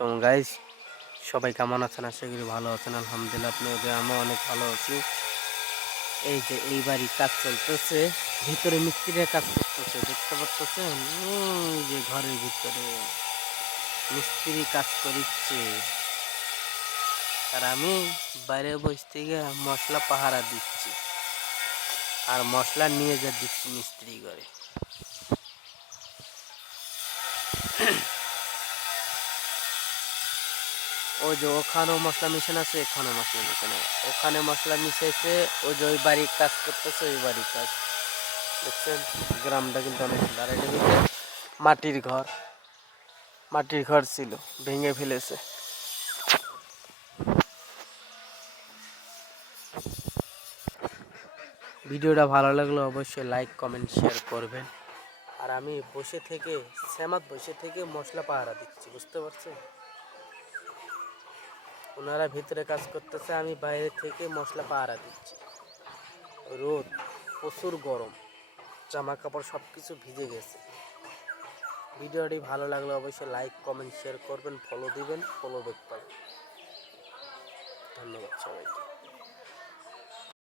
আলাইকুম গাইস, সবাই কেমন আছেন? আশা করি ভালো আছেন। আলহামদুলিল্লাহ, আপনাদের আমি অনেক ভালো আছি। এই যে এই বাড়ি কাজ চলতেছে, ভিতরে মিস্ত্রিরা কাজ করতেছে, দেখতে পাচ্ছেন? ওই যে ঘরের ভিতরে মিস্ত্রি কাজ করিচ্ছে, আর আমি বাইরে বসে থেকে মশলা পাহারা দিচ্ছি, আর মশলা নিয়ে যা দিচ্ছি মিস্ত্রি করে। ওই যে ওখানেও মশলা মিশানো আছে, এখানেও মশলা মিশানো, ওখানে মশলা মিশাইছে। ওই যে ওই বাড়ির কাজ করতেছে, ওই বাড়ির কাজ দেখছেন। গ্রামটা কিন্তু অনেক সুন্দর। এটা কিন্তু মাটির ঘর ছিল, ভেঙে ফেলেছে। ভিডিওটা ভালো লাগলে অবশ্যই লাইক কমেন্ট শেয়ার করবেন। আর আমি বসে থেকে মশলা পাহারা দিচ্ছি, বুঝতে পারছেন? ওনারা ভিতরে কাজ করতেছে, আমি বাইরে থেকে মশলা পাহারা দিচ্ছি। রোদ প্রচুর গরম, জামা কাপড় সব কিছু ভিজে গেছে। ভিডিওটি ভালো লাগলে অবশ্যই লাইক কমেন্ট শেয়ার করবেন, ফলো দিবেন, ফলো ব্যাক পাবেন। ধন্যবাদ সবাইকে।